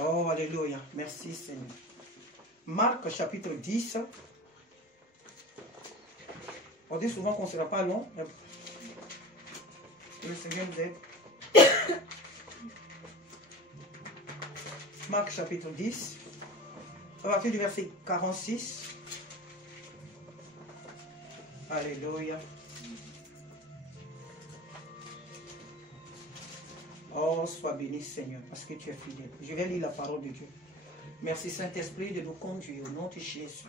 Oh, alléluia. Merci, Seigneur. Marc, chapitre 10. On dit souvent qu'on ne sera pas long. Le Seigneur nous aide. Marc, chapitre 10. À partir du verset 46. Alléluia. Oh, sois béni, Seigneur, parce que tu es fidèle. Je vais lire la parole de Dieu. Merci, Saint-Esprit, de nous conduire au nom de Jésus.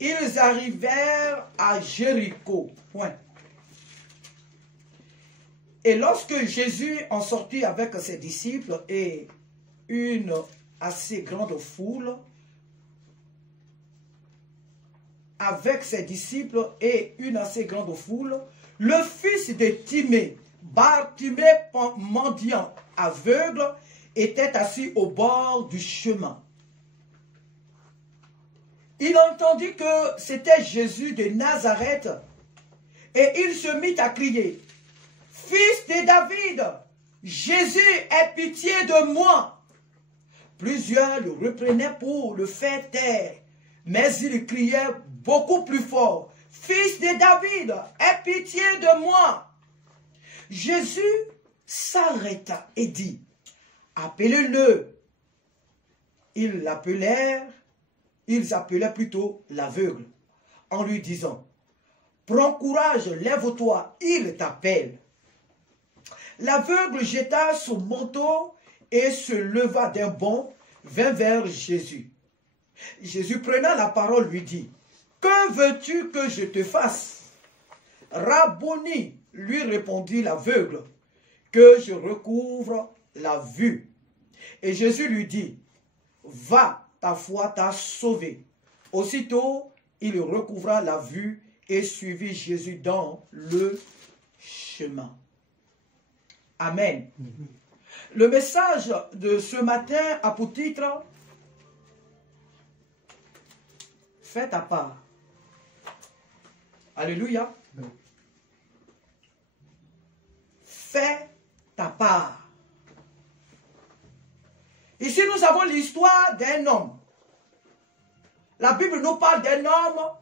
Ils arrivèrent à Jéricho. Point. Et lorsque Jésus en sortit avec ses disciples et une assez grande foule, le fils de Timée, Bartimée, mendiant aveugle, était assis au bord du chemin. Il entendit que c'était Jésus de Nazareth et il se mit à crier, « Fils de David, Jésus, aie pitié de moi !» Plusieurs le reprenaient pour le faire taire, mais il criait beaucoup plus fort, « Fils de David, aie pitié de moi !» Jésus s'arrêta et dit, « Appelez-le. » Ils appelaient plutôt l'aveugle, en lui disant, « Prends courage, lève-toi, il t'appelle. » L'aveugle jeta son manteau et se leva d'un bond, vint vers Jésus. Jésus prenant la parole lui dit, « Que veux-tu que je te fasse ?» « Rabboni, lui répondit l'aveugle, « que je recouvre la vue. » Et Jésus lui dit, « Va, ta foi t'a sauvé. » Aussitôt, il recouvra la vue et suivit Jésus dans le chemin. Amen. Le message de ce matin a pour titre « Fais ta part ». Alléluia. Fais ta part. Ici, nous avons l'histoire d'un homme. La Bible nous parle d'un homme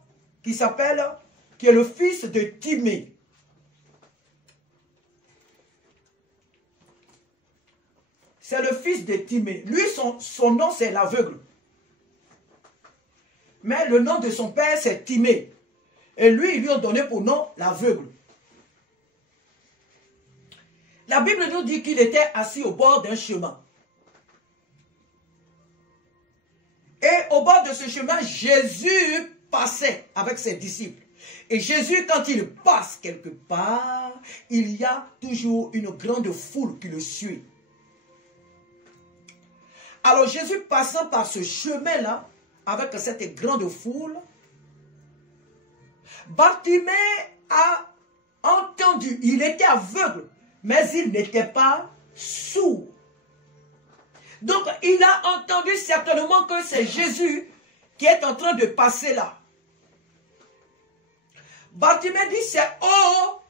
qui est le fils de Timée. C'est le fils de Timée. Lui, son nom, c'est l'aveugle. Mais le nom de son père, c'est Timée. Et lui, ils lui ont donné pour nom l'aveugle. La Bible nous dit qu'il était assis au bord d'un chemin. Et au bord de ce chemin, Jésus passait avec ses disciples. Et Jésus, quand il passe quelque part, il y a toujours une grande foule qui le suit. Alors Jésus passant par ce chemin-là, avec cette grande foule, Bartimée a entendu, il était aveugle, mais il n'était pas sourd. Donc il a entendu certainement que c'est Jésus qui est en train de passer là. Bartimée dit, c'est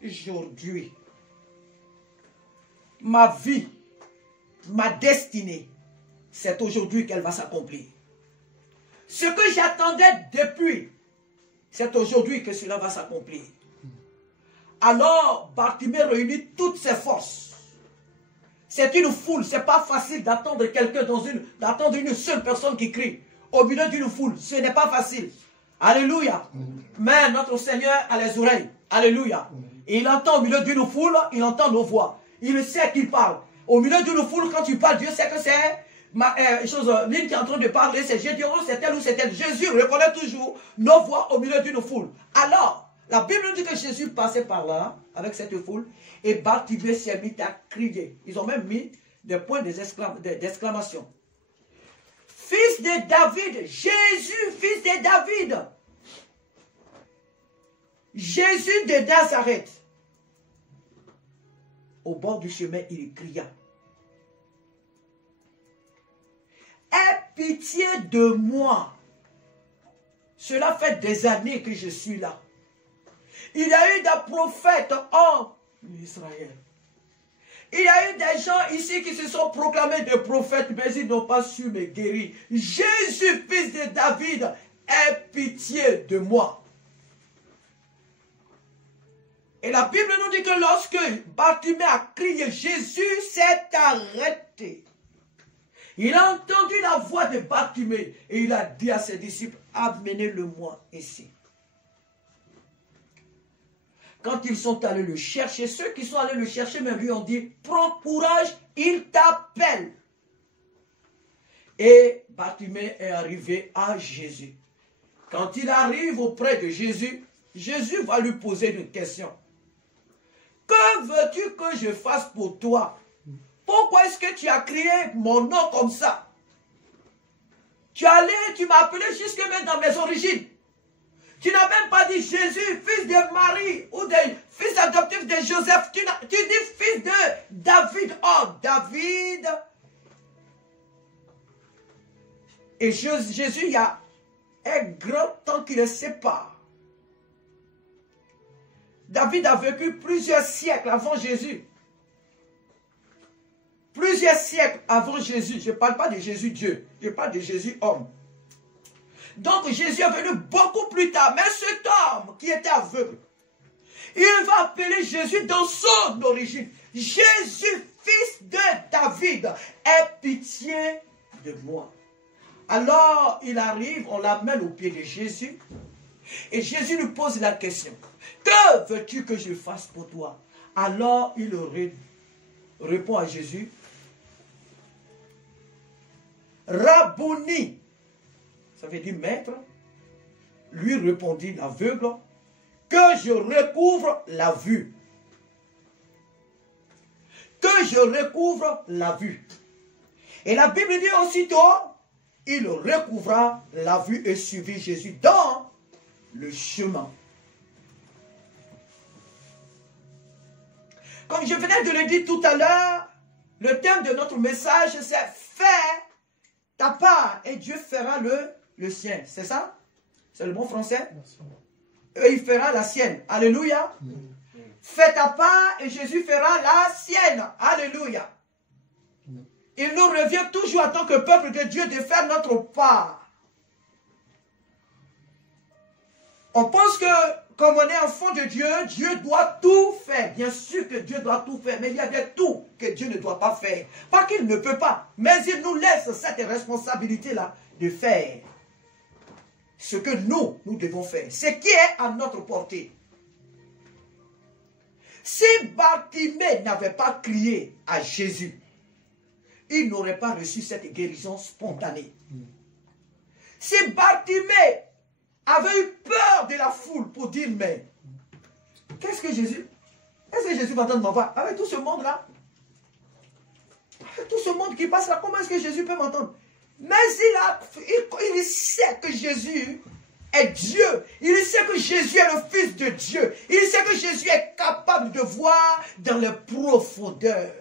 aujourd'hui. Ma vie, ma destinée, c'est aujourd'hui qu'elle va s'accomplir. Ce que j'attendais depuis, c'est aujourd'hui que cela va s'accomplir. Alors, Bartimée réunit toutes ses forces. C'est une foule, c'est pas facile d'attendre quelqu'un d'attendre une seule personne qui crie au milieu d'une foule. Ce n'est pas facile. Alléluia. Mais notre Seigneur a les oreilles. Alléluia. Et il entend au milieu d'une foule, il entend nos voix. Il sait qu'il parle. Au milieu d'une foule, quand tu parles, Dieu sait que c'est l'une qui est en train de parler, c'est Gédéon, c'est elle ou c'est elle. Jésus reconnaît toujours nos voix au milieu d'une foule. Alors, la Bible dit que Jésus passait par là, avec cette foule, et Bartimée s'est mis à crier. Ils ont même mis des points d'exclamation. Fils de David, Jésus, fils de David. Jésus de Nazareth. Au bord du chemin, il cria. Aie pitié de moi. Cela fait des années que je suis là. Il y a eu des prophètes en Israël. Il y a eu des gens ici qui se sont proclamés des prophètes, mais ils n'ont pas su me guérir. Jésus, fils de David, aie pitié de moi. Et la Bible nous dit que lorsque Bartimée a crié, Jésus s'est arrêté. Il a entendu la voix de Bartimée et il a dit à ses disciples, amenez-le-moi ici. Quand ils sont allés le chercher, ceux qui sont allés le chercher même lui ont dit, prends courage, il t'appelle. Et Bartimée est arrivé à Jésus. Quand il arrive auprès de Jésus, Jésus va lui poser une question. Que veux-tu que je fasse pour toi? Pourquoi est-ce que tu as crié mon nom comme ça? Tu m'as appelé jusque même dans mes origines. Tu n'as même pas dit Jésus, fils de Marie, ou fils adoptif de Joseph. Tu dis fils de David. Oh, David. Et Jésus, il y a un grand temps qui le sépare. David a vécu plusieurs siècles avant Jésus. Plusieurs siècles avant Jésus. Je ne parle pas de Jésus Dieu. Je parle de Jésus homme. Donc Jésus est venu beaucoup plus tard. Mais cet homme qui était aveugle, il va appeler Jésus dans son origine. Jésus, fils de David, aie pitié de moi. Alors il arrive, on l'amène au pied de Jésus. Et Jésus lui pose la question. Que veux-tu que je fasse pour toi? Alors il répond à Jésus. Rabouni, ça veut dire maître, lui répondit l'aveugle, que je recouvre la vue. Que je recouvre la vue. Et la Bible dit aussitôt, il recouvra la vue et suivit Jésus dans le chemin. Comme je venais de le dire tout à l'heure, le thème de notre message, c'est « Fais ta part et Dieu fera le sien ». C'est ça? C'est le bon français? Et il fera la sienne. Alléluia. Fais ta part et Jésus fera la sienne. Alléluia. Il nous revient toujours en tant que peuple de Dieu de faire notre part. On pense que comme on est enfant de Dieu, Dieu doit tout faire. Bien sûr que Dieu doit tout faire, mais il y a des tout que Dieu ne doit pas faire. Pas qu'il ne peut pas, mais il nous laisse cette responsabilité-là de faire ce que nous devons faire. Ce qui est à notre portée. Si Bartimée n'avait pas crié à Jésus, il n'aurait pas reçu cette guérison spontanée. Si Bartimée avait eu peur de la foule pour dire, mais qu'est-ce que Jésus? Est-ce que Jésus va entendre ma voix? Avec tout ce monde-là, avec tout ce monde qui passe là, comment est-ce que Jésus peut m'entendre? Mais il sait que Jésus est Dieu. Il sait que Jésus est le Fils de Dieu. Il sait que Jésus est capable de voir dans les profondeurs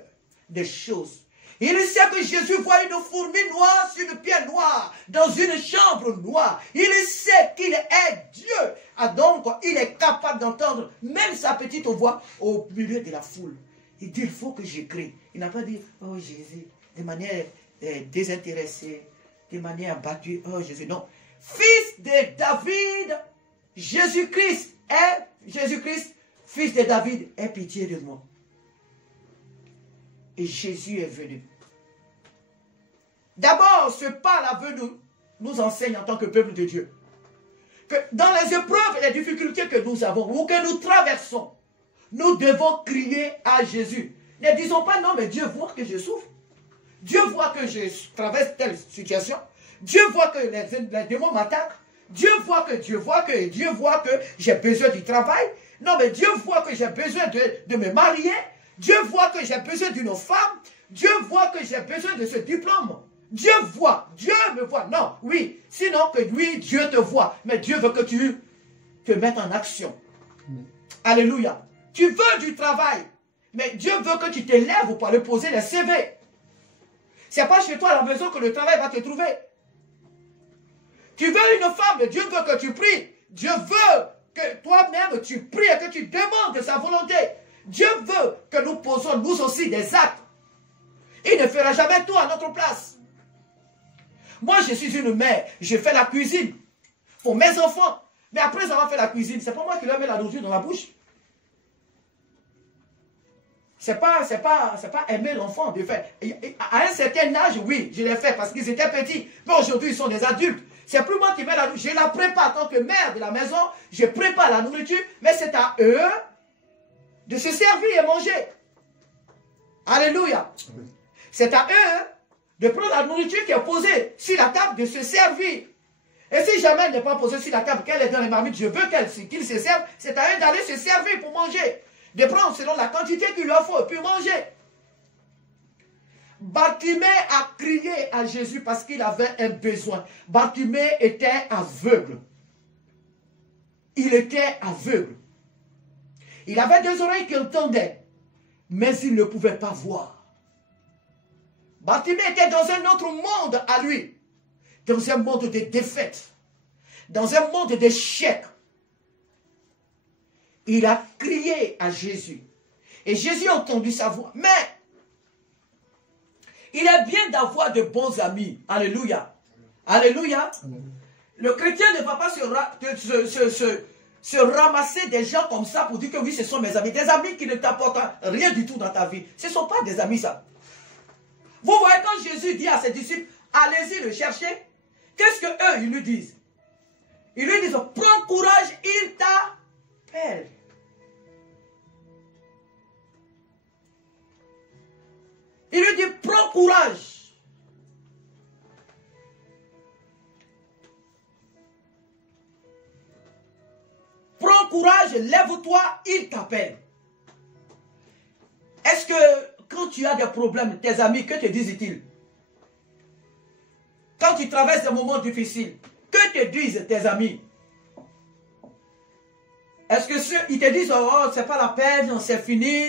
des choses. Il sait que Jésus voit une fourmi noire sur une pierre noire, dans une chambre noire. Il sait qu'il est Dieu. Ah donc, il est capable d'entendre même sa petite voix au milieu de la foule. Il dit, il faut que je crie. Il n'a pas dit, oh Jésus, de manière désintéressée, de manière abattue, oh Jésus, non. Fils de David, Jésus-Christ, fils de David, aie pitié de moi. Et Jésus est venu. D'abord, ce pas-là veut nous enseigne en tant que peuple de Dieu. Que dans les épreuves et les difficultés que nous avons, ou que nous traversons, nous devons crier à Jésus. Ne disons pas, non, mais Dieu voit que je souffre. Dieu voit que je traverse telle situation. Dieu voit que les démons m'attaquent. Dieu voit que j'ai besoin du travail. Non, mais Dieu voit que j'ai besoin de me marier. Dieu voit que j'ai besoin d'une femme. Dieu voit que j'ai besoin de ce diplôme. Dieu voit. Dieu me voit. Non, oui. Sinon que oui, Dieu te voit. Mais Dieu veut que tu te mettes en action. Alléluia. Tu veux du travail. Mais Dieu veut que tu te lèves pour aller poser les CV. Ce n'est pas chez toi à la maison que le travail va te trouver. Tu veux une femme, mais Dieu veut que tu pries. Dieu veut que toi-même tu pries et que tu demandes sa volonté. Dieu veut que nous posons nous aussi des actes. Il ne fera jamais tout à notre place. Moi, je suis une mère, je fais la cuisine pour mes enfants. Mais après avoir fait la cuisine, c'est pas moi qui leur mets la nourriture dans la bouche. C'est pas aimer l'enfant de faire. À un certain âge, oui, je l'ai fait parce qu'ils étaient petits. Mais aujourd'hui, ils sont des adultes. C'est plus moi qui mets la nourriture. Je la prépare en tant que mère de la maison. Je prépare la nourriture. Mais c'est à eux de se servir et manger. Alléluia. C'est à eux de prendre la nourriture qui est posée sur la table, de se servir. Et si jamais elle n'est pas posée sur la table, qu'elle est dans les marmites, je veux qu'ils se servent, c'est à eux d'aller se servir pour manger. De prendre selon la quantité qu'il leur faut, puis manger. Bartimée a crié à Jésus parce qu'il avait un besoin. Bartimée était aveugle. Il était aveugle. Il avait deux oreilles qui entendaient, mais il ne pouvait pas voir. Bartimée était dans un autre monde à lui. Dans un monde de défaite. Dans un monde d'échec. Il a crié à Jésus. Et Jésus a entendu sa voix. Mais, il est bien d'avoir de bons amis. Alléluia. Alléluia. Le chrétien ne va pas se ramasser des gens comme ça pour dire que oui, ce sont mes amis. Des amis qui ne t'apportent rien du tout dans ta vie. Ce ne sont pas des amis, ça. Vous voyez quand Jésus dit à ses disciples, allez-y le chercher. Qu'est-ce qu'eux, ils lui disent? Ils lui disent, prends courage, il t'appelle. Il lui dit, prends courage. Prends courage, lève-toi, il t'appelle. Est-ce que quand tu as des problèmes, tes amis, que te disent-ils? Quand tu traverses des moments difficiles, que te disent tes amis? Est-ce que ils te disent, oh, c'est pas la peine, c'est fini,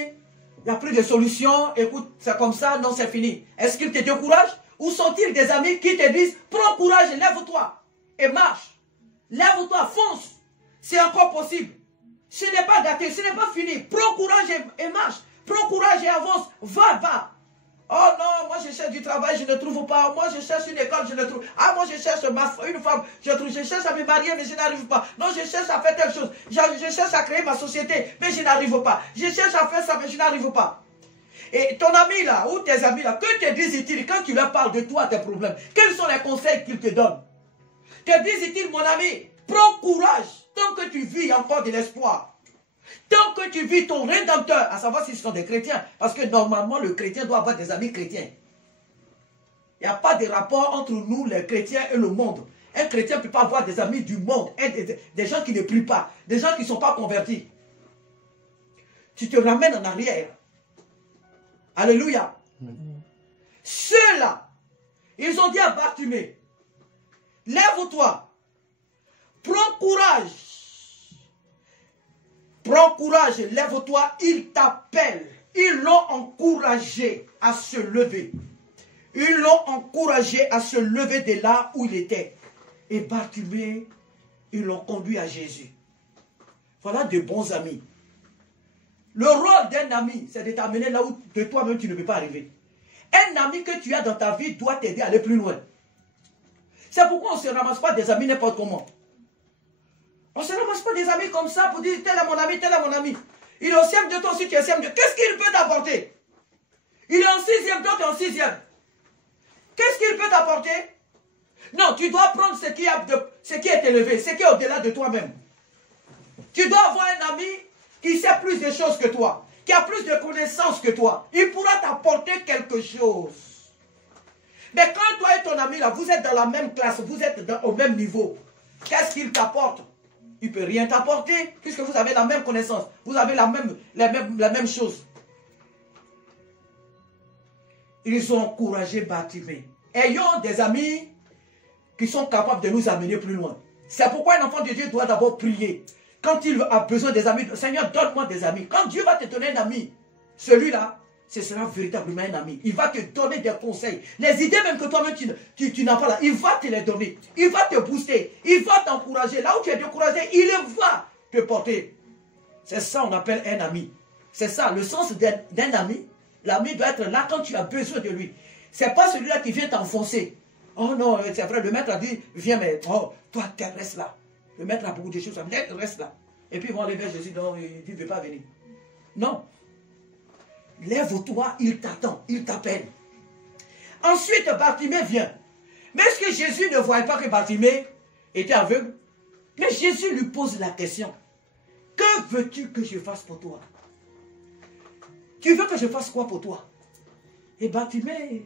il n'y a plus de solution, écoute, c'est comme ça, non, c'est fini. Est-ce qu'ils te découragent? Ou sont-ils des amis qui te disent, prends courage, lève-toi et marche. Lève-toi, fonce. C'est encore possible. Ce n'est pas gâté, ce n'est pas fini. Prends courage et marche. Prends courage et avance. Va, va. Oh non, moi je cherche du travail, je ne trouve pas. Moi je cherche une école, je ne trouve. Ah, moi je cherche une femme, je cherche à me marier, mais je n'arrive pas. Non, je cherche à faire telle chose. Je cherche à créer ma société, mais je n'arrive pas. Je cherche à faire ça, mais je n'arrive pas. Et ton ami là, ou tes amis là, que te disent-ils quand tu leur parles de toi, tes problèmes? Quels sont les conseils qu'ils te donnent? Te disent-ils, mon ami, prends courage, tant que tu vis encore de l'espoir. Tant que tu vis ton rédempteur, à savoir si ce sont des chrétiens, parce que normalement le chrétien doit avoir des amis chrétiens. Il n'y a pas de rapport entre nous, les chrétiens, et le monde. Un chrétien ne peut pas avoir des amis du monde, des gens qui ne prient pas, des gens qui ne sont pas convertis. Tu te ramènes en arrière. Alléluia. Ceux-là, ils ont dit à Bartimée, lève-toi, prends courage. Prends courage, lève-toi, il t'appelle. Ils l'ont encouragé à se lever. Ils l'ont encouragé à se lever de là où il était. Et Bartimée, ils l'ont conduit à Jésus. Voilà de bons amis. Le rôle d'un ami, c'est de t'amener là où de toi-même tu ne peux pas arriver. Un ami que tu as dans ta vie doit t'aider à aller plus loin. C'est pourquoi on ne se ramasse pas des amis n'importe comment. On ne se ramasse pas des amis comme ça pour dire tel est mon ami, tel est mon ami. Il est au sixième de toi aussi, tu es au sixième de. Qu'est-ce qu'il peut t'apporter? Il est en sixième, toi tu es en sixième. Qu'est-ce qu'il peut t'apporter? Non, tu dois prendre ce qui est élevé, ce qui est au-delà de toi-même. Tu dois avoir un ami qui sait plus de choses que toi, qui a plus de connaissances que toi. Il pourra t'apporter quelque chose. Mais quand toi et ton ami, là, vous êtes dans la même classe, vous êtes au même niveau, qu'est-ce qu'il t'apporte? Il ne peut rien t'apporter, puisque vous avez la même connaissance. Vous avez la même chose. Ils ont encouragé Bartimée. Ayons des amis qui sont capables de nous amener plus loin. C'est pourquoi un enfant de Dieu doit d'abord prier. Quand il a besoin des amis, Seigneur, donne-moi des amis. Quand Dieu va te donner un ami, celui-là, ce sera véritablement un ami. Il va te donner des conseils. Les idées même que toi-même tu n'as pas là, il va te les donner. Il va te booster. Il va t'encourager. Là où tu es découragé, il va te porter. C'est ça qu'on appelle un ami. C'est ça, le sens d'un ami. L'ami doit être là quand tu as besoin de lui. C'est pas celui-là qui vient t'enfoncer. Oh non, c'est vrai, le maître a dit, viens, mais oh, toi, reste là. Le maître a beaucoup de choses à dire, reste là. Et puis ils vont aller vers Jésus, non, il ne veut pas venir. Non. Lève-toi, il t'attend, il t'appelle. Ensuite, Bartimée vient. Mais est-ce que Jésus ne voyait pas que Bartimée était aveugle? Mais Jésus lui pose la question. Que veux-tu que je fasse pour toi? Tu veux que je fasse quoi pour toi? Et Bartimée,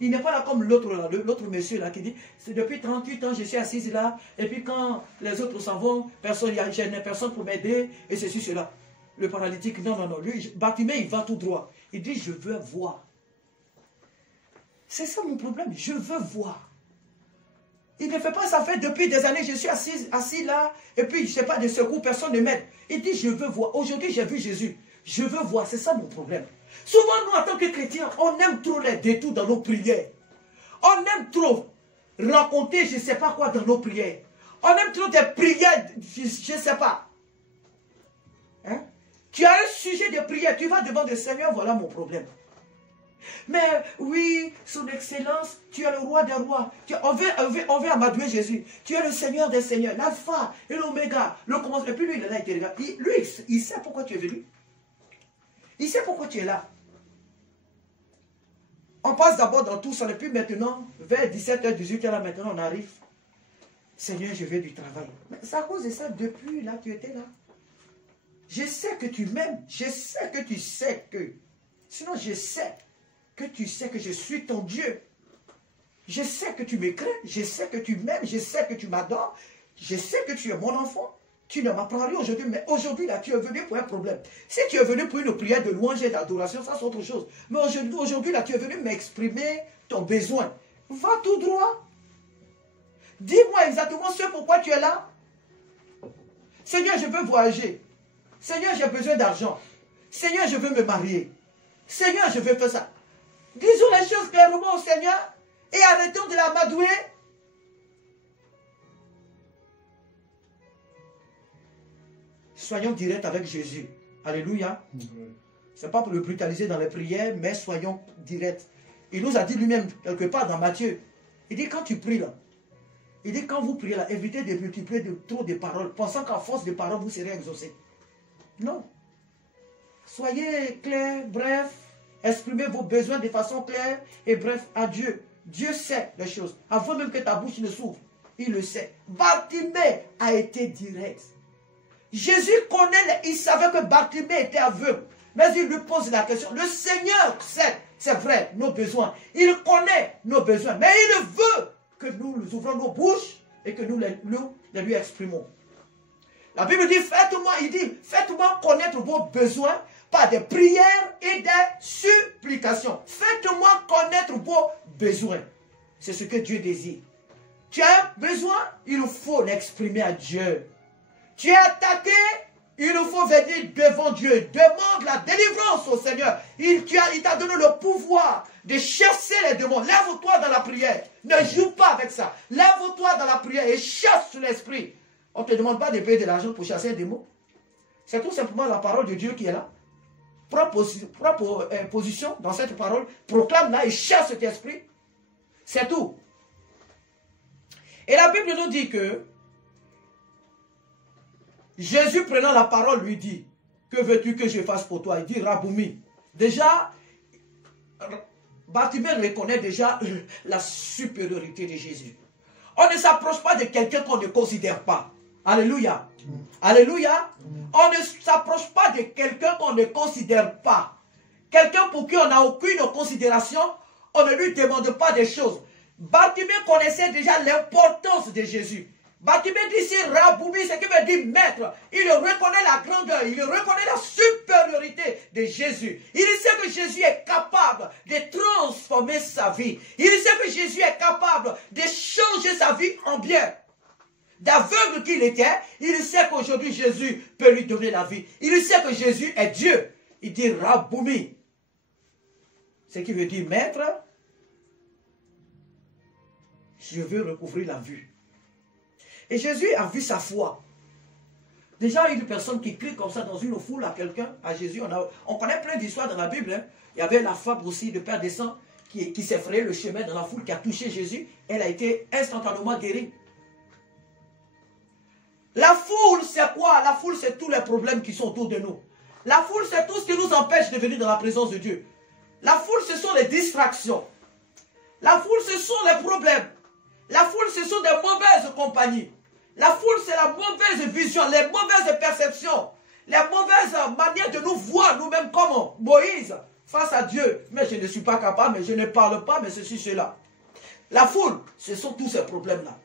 il n'est pas là comme l'autre monsieur là qui dit, c'est depuis 38 ans je suis assise là, et puis quand les autres s'en vont, je n'ai personne pour m'aider, et ceci, cela. Le paralytique, non, non, non, lui, Bartimée, il va tout droit. Il dit, je veux voir. C'est ça mon problème, je veux voir. Il ne fait pas ça, fait depuis des années, je suis assis là, et puis je ne sais pas, de secours, personne ne m'aide. Il dit, je veux voir. Aujourd'hui, j'ai vu Jésus. Je veux voir, c'est ça mon problème. Souvent, nous, en tant que chrétiens, on aime trop les détours dans nos prières. On aime trop raconter je ne sais pas quoi dans nos prières. On aime trop des prières, je ne sais pas. Hein? Tu as un sujet de prière, tu vas devant le Seigneur, voilà mon problème. Mais oui, son excellence, tu es le roi des rois. On veut amadouer Jésus. Tu es le Seigneur des seigneurs, l'alpha et l'oméga, le commencement. Et puis lui, il est là, il regarde. Lui, il sait pourquoi tu es venu. Il sait pourquoi tu es là. On passe d'abord dans tout ça, et puis maintenant, vers 17h, 18h, là, maintenant, on arrive. Seigneur, je veux du travail. Mais c'est à cause de ça, depuis là, tu étais là. Je sais que tu m'aimes. Je sais que tu sais que. Sinon, je sais que tu sais que je suis ton Dieu. Je sais que tu me crains. Je sais que tu m'aimes. Je sais que tu m'adores. Je sais que tu es mon enfant. Tu ne m'as pas parlé aujourd'hui, mais aujourd'hui, là, tu es venu pour un problème. Si tu es venu pour une prière de louange et d'adoration, ça c'est autre chose. Mais aujourd'hui, là, tu es venu m'exprimer ton besoin. Va tout droit. Dis-moi exactement ce pourquoi tu es là. Seigneur, je veux voyager. Seigneur, j'ai besoin d'argent. Seigneur, je veux me marier. Seigneur, je veux faire ça. Disons les choses clairement au Seigneur et arrêtons de l'amadouer. Soyons directs avec Jésus. Alléluia. Ce n'est pas pour le brutaliser dans les prières, mais soyons directs. Il nous a dit lui-même, quelque part dans Matthieu, il dit quand tu pries là, il dit quand vous priez là, évitez de multiplier trop de paroles, pensant qu'à force de paroles, vous serez exaucés. Non. Soyez clairs, bref, exprimez vos besoins de façon claire et bref à Dieu. Dieu sait les choses. Avant même que ta bouche ne s'ouvre, il le sait. Bartimée a été direct. Jésus connaît, il savait que Bartimée était aveugle. Mais il lui pose la question. Le Seigneur sait, c'est vrai, nos besoins. Il connaît nos besoins. Mais il veut que nous ouvrons nos bouches et que nous les lui exprimons. La Bible dit, faites-moi connaître vos besoins par des prières et des supplications. Faites-moi connaître vos besoins. C'est ce que Dieu désire. Tu as un besoin, il faut l'exprimer à Dieu. Tu es attaqué, il faut venir devant Dieu. Demande la délivrance au Seigneur. Il t'a donné le pouvoir de chasser les démons. Lève-toi dans la prière. Ne joue pas avec ça. Lève-toi dans la prière et chasse l'esprit. On ne te demande pas de payer de l'argent pour chasser un démon. C'est tout simplement la parole de Dieu qui est là. Prends position dans cette parole. Proclame-la et chasse cet esprit. C'est tout. Et la Bible nous dit que Jésus prenant la parole lui dit, que veux-tu que je fasse pour toi? Il dit, Raboumi. Déjà, Bartimée reconnaît déjà la supériorité de Jésus. On ne s'approche pas de quelqu'un qu'on ne considère pas. Alléluia. Alléluia. On ne s'approche pas de quelqu'un qu'on ne considère pas. Quelqu'un pour qui on n'a aucune considération, on ne lui demande pas des choses. Bartimée connaissait déjà l'importance de Jésus. Bartimée dit ici Raboumi, ce qui veut dire maître. Il reconnaît la grandeur, il reconnaît la supériorité de Jésus. Il sait que Jésus est capable de transformer sa vie. Il sait que Jésus est capable de changer sa vie en bien. D'aveugle qu'il était, il sait qu'aujourd'hui Jésus peut lui donner la vie. Il sait que Jésus est Dieu. Il dit Raboumi. Ce qui veut dire maître, je veux recouvrir la vue. Et Jésus a vu sa foi. Déjà, une personne qui crie comme ça dans une foule à quelqu'un, à Jésus, on connaît plein d'histoires dans la Bible. Hein. Il y avait la femme aussi de Père des Sangs qui s'est frayé le chemin dans la foule, qui a touché Jésus. Elle a été instantanément guérie. La foule, c'est quoi? La foule, c'est tous les problèmes qui sont autour de nous. La foule, c'est tout ce qui nous empêche de venir dans la présence de Dieu. La foule, ce sont les distractions. La foule, ce sont les problèmes. La foule, ce sont des mauvaises compagnies. La foule, c'est la mauvaise vision, les mauvaises perceptions, les mauvaises manières de nous voir nous-mêmes comme Moïse face à Dieu. Mais je ne suis pas capable, mais je ne parle pas, mais ceci, cela. La foule, ce sont tous ces problèmes-là.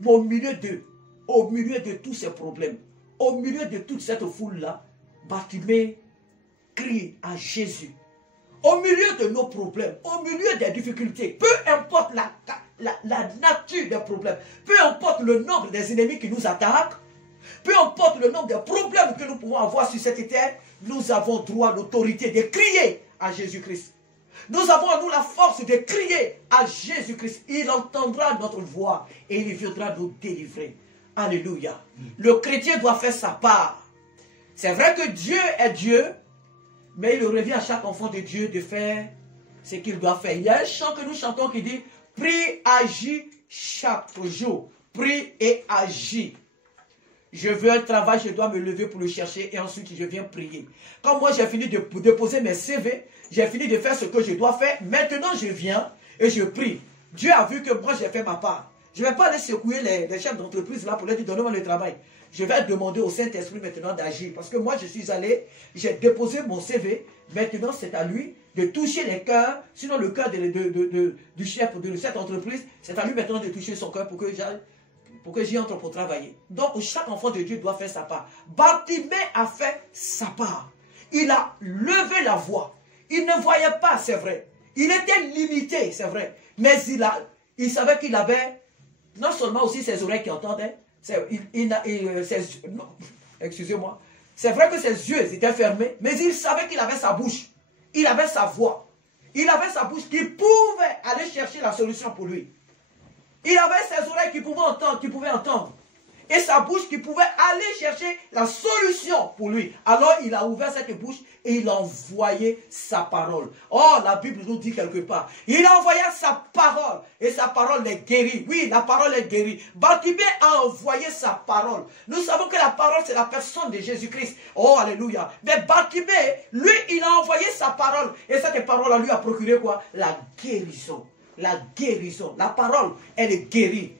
Mais au milieu de tous ces problèmes, au milieu de toute cette foule-là, Bartimée crie à Jésus. Au milieu de nos problèmes, au milieu des difficultés, peu importe la nature des problèmes, peu importe le nombre des ennemis qui nous attaquent, peu importe le nombre de problèmes que nous pouvons avoir sur cette terre, nous avons droit, l'autorité de crier à Jésus-Christ. Nous avons en nous la force de crier à Jésus-Christ. Il entendra notre voix et il viendra nous délivrer. Alléluia. Le chrétien doit faire sa part. C'est vrai que Dieu est Dieu, mais il revient à chaque enfant de Dieu de faire ce qu'il doit faire. Il y a un chant que nous chantons qui dit « Prie, agis chaque jour. Prie et agis. Je veux un travail, je dois me lever pour le chercher et ensuite je viens prier. Quand moi j'ai fini de déposer mes CV, j'ai fini de faire ce que je dois faire, maintenant je viens et je prie. Dieu a vu que moi j'ai fait ma part. Je ne vais pas aller secouer les chefs d'entreprise là pour leur dire donnez-moi le travail. Je vais demander au Saint-Esprit maintenant d'agir. Parce que moi je suis allé, j'ai déposé mon CV, maintenant c'est à lui de toucher les cœurs, sinon le cœur du chef de cette entreprise, c'est à lui maintenant de toucher son cœur pour que j'y entre pour travailler. Donc chaque enfant de Dieu doit faire sa part. Bartimée a fait sa part. Il a levé la voix. Il ne voyait pas, c'est vrai. Il était limité, c'est vrai. Mais il savait qu'il avait non seulement aussi ses oreilles qui entendaient, excusez-moi, c'est vrai que ses yeux étaient fermés, mais il savait qu'il avait sa bouche. Il avait sa voix. Il avait sa bouche qui pouvait aller chercher la solution pour lui. Il avait ses oreilles qui pouvaient entendre. Et sa bouche qui pouvait aller chercher la solution pour lui. Alors il a ouvert cette bouche et il a envoyé sa parole. Oh, la Bible nous dit quelque part. Il a envoyé sa parole et sa parole est guérie. Oui, la parole est guérie. Bartimée a envoyé sa parole. Nous savons que la parole c'est la personne de Jésus-Christ. Oh, alléluia. Mais Bartimée, lui, il a envoyé sa parole. Et cette parole lui a procuré quoi? La guérison. La guérison. La parole, elle est guérie.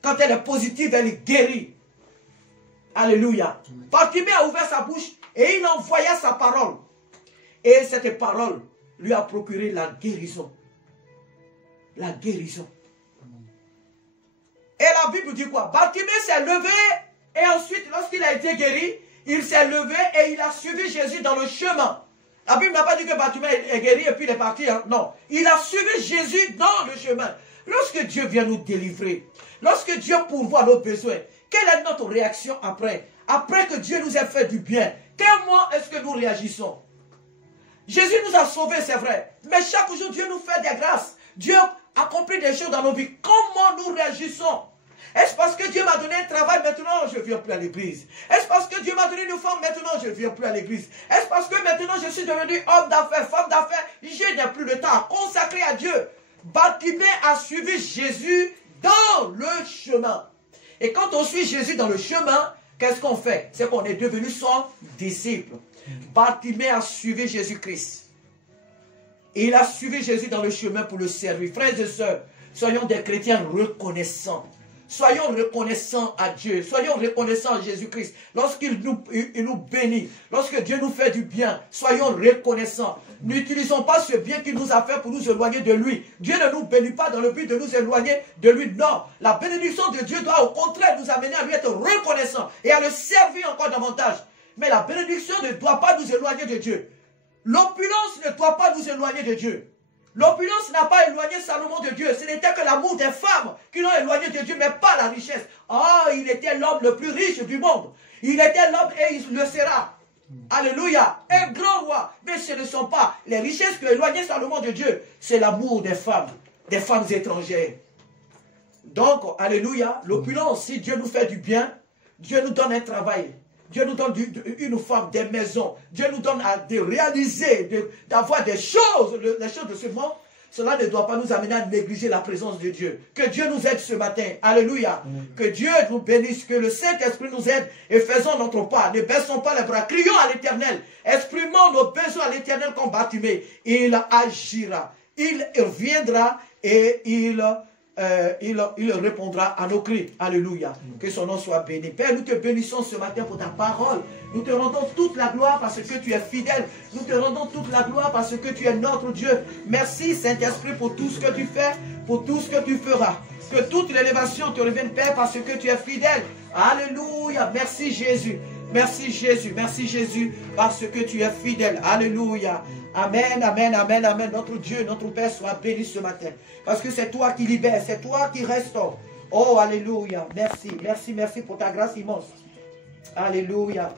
Quand elle est positive, elle est guérie. Alléluia. Bartimée a ouvert sa bouche et il envoya sa parole. Et cette parole lui a procuré la guérison. La guérison. Et la Bible dit quoi? Bartimée s'est levé et ensuite, lorsqu'il a été guéri, il s'est levé et il a suivi Jésus dans le chemin. La Bible n'a pas dit que Bartimée est guéri et puis il est parti. Hein? Non. Il a suivi Jésus dans le chemin. Lorsque Dieu vient nous délivrer, lorsque Dieu pourvoit nos besoins, quelle est notre réaction après? Après que Dieu nous ait fait du bien, comment est-ce que nous réagissons? Jésus nous a sauvés, c'est vrai. Mais chaque jour, Dieu nous fait des grâces. Dieu accomplit des choses dans nos vies. Comment nous réagissons? Est-ce parce que Dieu m'a donné un travail, maintenant je ne viens plus à l'église? Est-ce parce que Dieu m'a donné une femme, maintenant je ne viens plus à l'église? Est-ce parce que maintenant je suis devenu homme d'affaires, femme d'affaires, je n'ai plus le temps à consacrer à Dieu? Bartimée a suivi Jésus dans le chemin. Et quand on suit Jésus dans le chemin, qu'est-ce qu'on fait? C'est qu'on est devenu son disciple. Bartimée a suivi Jésus-Christ. Il a suivi Jésus dans le chemin pour le servir. Frères et sœurs, soyons des chrétiens reconnaissants. Soyons reconnaissants à Dieu. Soyons reconnaissants à Jésus-Christ. Lorsqu'il nous bénit, lorsque Dieu nous fait du bien, soyons reconnaissants. N'utilisons pas ce bien qu'il nous a fait pour nous éloigner de lui. Dieu ne nous bénit pas dans le but de nous éloigner de lui. Non. La bénédiction de Dieu doit au contraire nous amener à lui être reconnaissants et à le servir encore davantage. Mais la bénédiction ne doit pas nous éloigner de Dieu. L'opulence ne doit pas nous éloigner de Dieu. L'opulence n'a pas éloigné Salomon de Dieu. Ce n'était que l'amour des femmes qui l'ont éloigné de Dieu, mais pas la richesse. Oh, il était l'homme le plus riche du monde. Il était l'homme et il le sera. Alléluia. Un grand roi. Mais ce ne sont pas les richesses qui ont éloigné Salomon de Dieu. C'est l'amour des femmes étrangères. Donc, alléluia. L'opulence, si Dieu nous fait du bien, Dieu nous donne un travail. Dieu nous donne une femme, des maisons. Dieu nous donne de réaliser, d'avoir des choses, les choses de ce monde. Cela ne doit pas nous amener à négliger la présence de Dieu. Que Dieu nous aide ce matin. Alléluia. Que Dieu nous bénisse, que le Saint-Esprit nous aide et faisons notre part. Ne baissons pas les bras. Crions à l'Éternel. Exprimons nos besoins à l'Éternel comme Bartimée. Il agira. Il reviendra et il répondra à nos cris. Alléluia. Que son nom soit béni. Père, nous te bénissons ce matin pour ta parole. Nous te rendons toute la gloire parce que tu es fidèle. Nous te rendons toute la gloire parce que tu es notre Dieu. Merci Saint-Esprit pour tout ce que tu fais, pour tout ce que tu feras. Que toute l'élévation te revienne, Père, parce que tu es fidèle. Alléluia. Merci Jésus. Merci Jésus. Merci Jésus parce que tu es fidèle. Alléluia. Amen, amen, amen, amen. Notre Dieu, notre Père soit béni ce matin. Parce que c'est toi qui libères, c'est toi qui restaure. Oh, alléluia. Merci, merci, merci pour ta grâce immense. Alléluia.